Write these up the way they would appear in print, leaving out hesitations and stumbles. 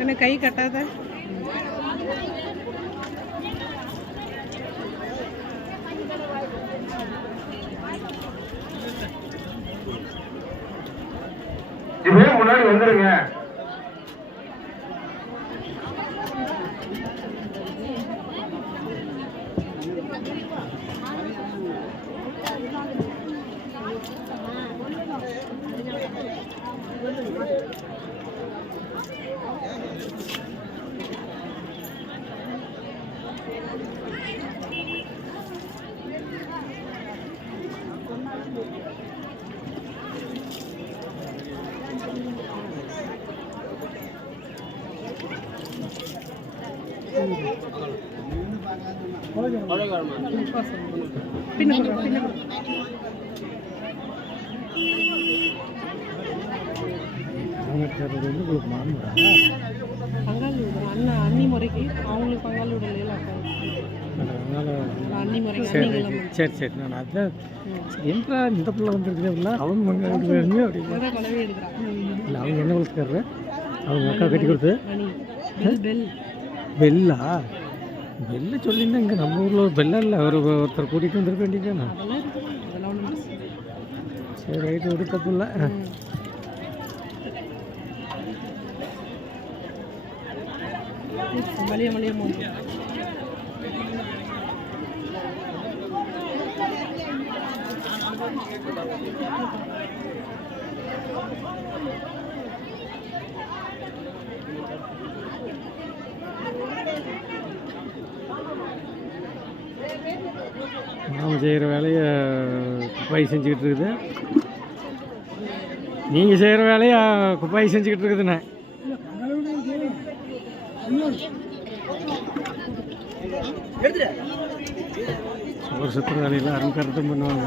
என்ன கை கட்டாத இதே முன்னாடி வந்துருங்க. அண்ணி முறைக்கு அவங்களுக்கு பங்காளி விடல அண்ணி முறைக்கு சரி சரி நான் அதான் என்றா இந்த பிள்ளை வந்துருக்குது அவங்க பங்காளி வேணுமே அப்படின்னு இல்லை அவங்க என்ன கொடுத்துக்காரு அவங்க அக்கா கட்டி கொடுத்து பெல்லா பெல்ல சொல்லியிருந்தேன் இங்கே நம்ம ஊரில் பெல்லா இல்லை ஒருத்தர் கூட்டிகிட்டு வந்துருக்க வேண்டியதுண்ணா சரி ரைட்டு ஒரு தப்பு இல்லை மளிகை மளிகை நாம் செய்கிற வேலையை குப்பாய் செஞ்சுக்கிட்டு இருக்குது, நீங்கள் செய்கிற வேலையை குப்பாய் செஞ்சுக்கிட்டு இருக்குதுண்ணே. ஒரு சுற்று வேலையில் அருங்கருத்தம் பண்ணுவாங்க.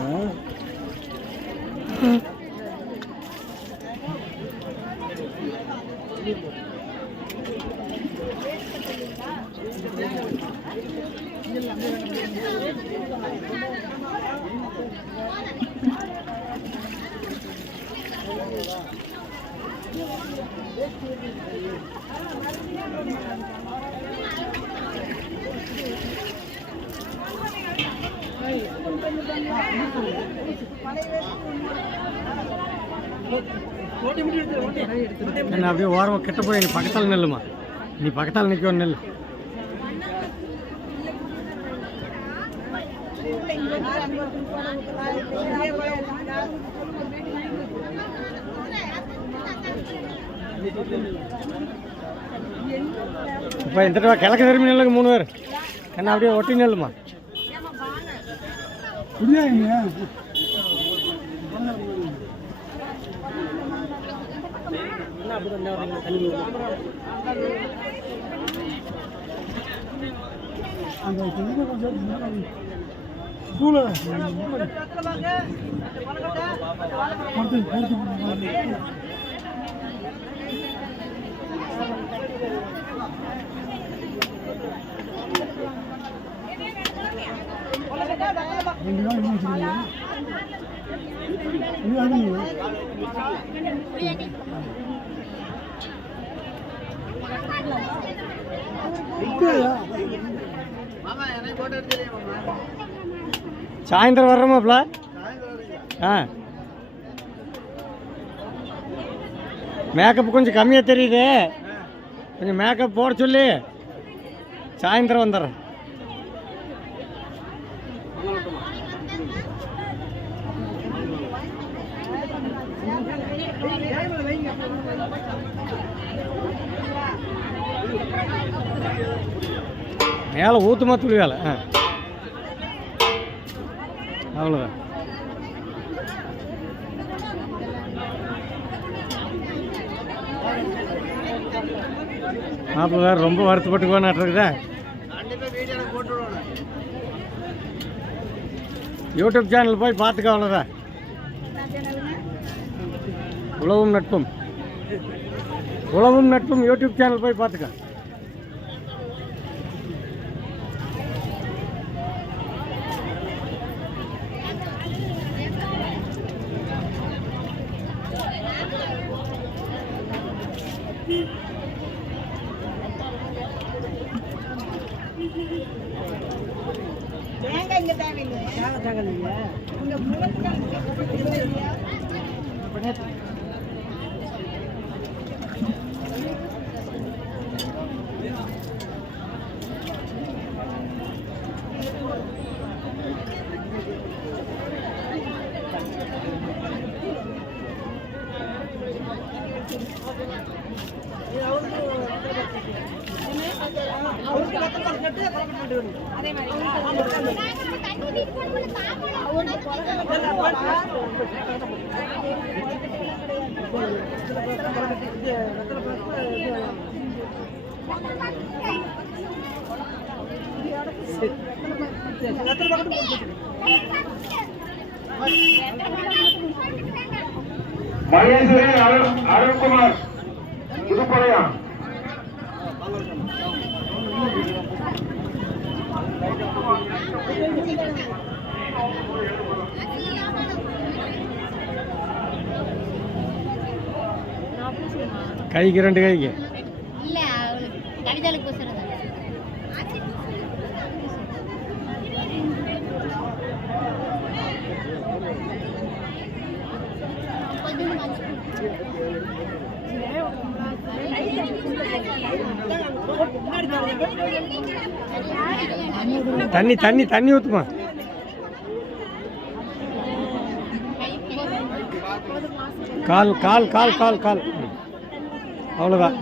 என்ன அப்படியே ஓரமாக கிட்ட போய் நீ பக்கத்தால் நெல்லுமா, நீ பக்கத்தால் நிற்க நெல். இப்போ இந்த ரூபா கிழக்கு திரும்பி நெல்லுங்க 3 பேர் என்ன அப்படியே ஒட்டி நெல்லுமா. சாயந்தரம் வர்றோமாப்ல. மேக்கப் கொஞ்சம் கம்மியாக தெரியுது, கொஞ்சம் மேக்கப் போட சொல்லி சாயந்தரம் வந்துடுறேன். மேலே ஊற்றுமா துளி வேலை. அவ்வளோதான். மாப்பிள்ள வேறு ரொம்ப வருத்தப்பட்டுக்குவான்னு இருக்குதா. யூடியூப் சேனல் போய் பார்த்துக்க, அவ்வளோதான். உழவும் நட்பும் யூடியூப் சேனல் போய் பார்த்துக்க. மகேஸ்வரி அருண்குமார் புதுப்பாளையம். கைக்கு 2 கைக்கு இல்ல கவிதாளுக்கு போசுறது தண்ணி தண்ணி தண்ணி ஊற்றுமா. கால் கால் கால் கால் கால் அவ்வளோதான்.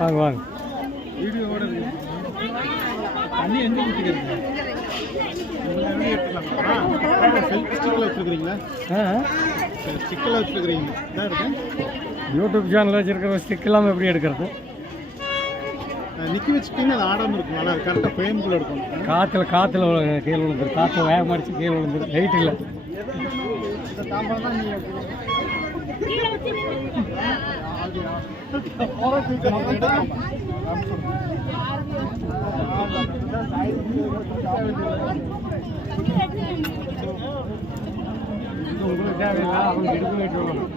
வாங்க வாங்க. வீடியோவோட தண்ணி எந்த ஊற்றிக்கிறீங்க? ஸ்டிக்கில் வச்சுருக்கிறீங்களா? ஸ்டிக்கில் வச்சுருக்கிறீங்க என்ன இருக்கு? யூடியூப் சேனல் வச்சுருக்கிற ஸ்டிக் இல்லாமல் எப்படி எடுக்கிறது? நிற்க வச்சுக்கிங்க, அது ஆடாமல் இருக்கும். ஆனால் அது கரெக்டாக ஃப்ரேம்குள்ளே இருக்கும். காற்றுல கீழே விழுந்துரு. காற்று வேகம் அடிச்சு கீழே விழுந்துரு. லைட் இல்லை. தாம்பரம் தான் நீங்கள் உங்களுக்கு தேவையில்லை. அவங்க இடுப்பு வெயிட்டு வரணும்.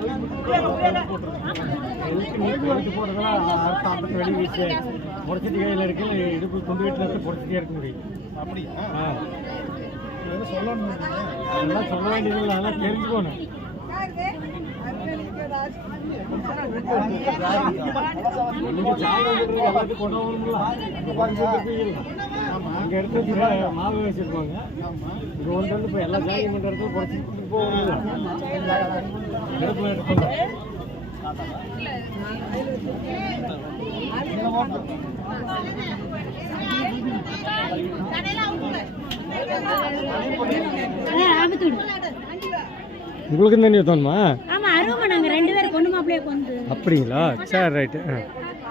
வெயிட்டு போடுறதுலாம் அடுத்த ஆட்டத்தை வெளியே வீச்சு பொடிச்சிட்டு கையில் இருக்கு. இடுப்பு கொண்டு வீட்டில் இருந்து பொடிச்சிட்டே இருக்க முடியும். அப்படியா? சொல்லணும். அதெல்லாம் சொல்ல வேண்டியதில்லை. அதெல்லாம் தெரிஞ்சுக்கணும். நீங்கள் சாப்பிட்றது எல்லாத்தையும் கொண்டு வரணும்ல. அங்கே எடுத்து மாவு வச்சுருப்பாங்க. இங்கே ஒன்று வந்து இப்போ எல்லா ஜாகிங் பண்ணுற இடத்துல குறைச்சிட்டு போகணும்ல. எடுப்பு எடுக்கணும். உங்களுக்கு தண்ணி ஊற்றணுமா? ஆமா அருவமா நாங்க 2 பேரும் பொண்ணு மாப்பிள்ளைய கொண்டு. அப்படிங்களா? சரி ரைட்டு.